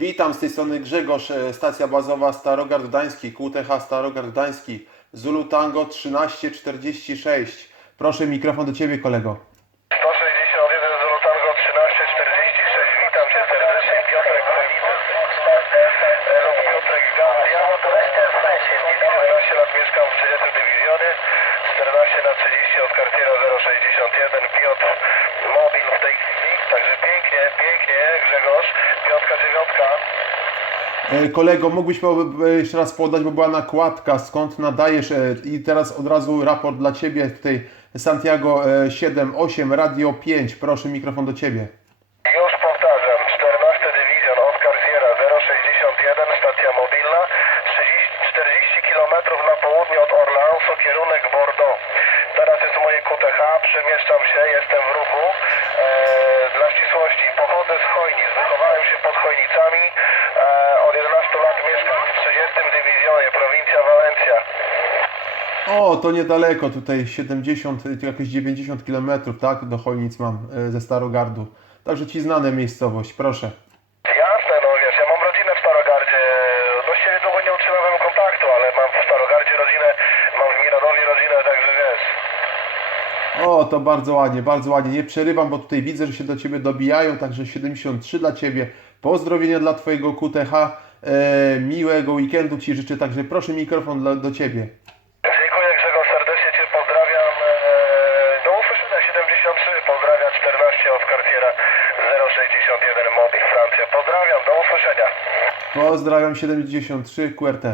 Witam z tej strony Grzegorz, e, stacja bazowa Starogard Gdański, QTH Starogard Gdański, Zulu Tango 1346. Proszę mikrofon do Ciebie kolego. 161 Zulu Tango 1346. Witam Cię serdecznie. Piotrek Chojnicy e, lub Piotrek Gambia. 14 lat mieszkam w 30 dywizjonie. 14 na 30 od kartiera 061. Piotr Mobil w tej chwili. Także pięknie, pięknie Grzegorz. Piątka, dziewiątka. E, Kolego, mógłbyś e, jeszcze raz podać, bo była nakładka, skąd nadajesz e, i teraz od razu raport dla Ciebie, tutaj Santiago e, 78, Radio 5, proszę mikrofon do Ciebie. Już powtarzam, 14 dywizjon Oscar Sierra 061, stacja mobilna, 30, 40 km na południe od Orleansu, kierunek Bordeaux. Teraz jest moje QTH, przemieszczam się, jestem w ruchu. Eee, dla ścisłości, pochodzę z Chojnic, wychowałem się pod Chojnicami, eee, od 11 lat mieszkam w 30 dywizjonie, prowincja Walencja. O, to niedaleko, tutaj 70, e, jakieś 90 km, tak, do Chojnic mam e, ze Starogardu. Także Ci znane miejscowość, proszę. Jasne, no wiesz, ja mam rodzinę w Starogardzie. Do siebie długo nie utrzymałem kontaktu, ale mam w Starogardzie rodzinę, mam w Miradowie rodzinę, także wiesz. O, to bardzo ładnie, bardzo ładnie. Nie przerywam, bo tutaj widzę, że się do Ciebie dobijają, także 73 dla Ciebie. Pozdrowienia dla Twojego QTH. E, miłego weekendu Ci życzę, także proszę mikrofon dla, do Ciebie. Dziękuję Grzegorz, serdecznie Cię pozdrawiam. Eee, Do usłyszenia 73, pozdrawia 14 od kartiera 061 Mobil Francja. Pozdrawiam, do usłyszenia. Pozdrawiam 73 QRT.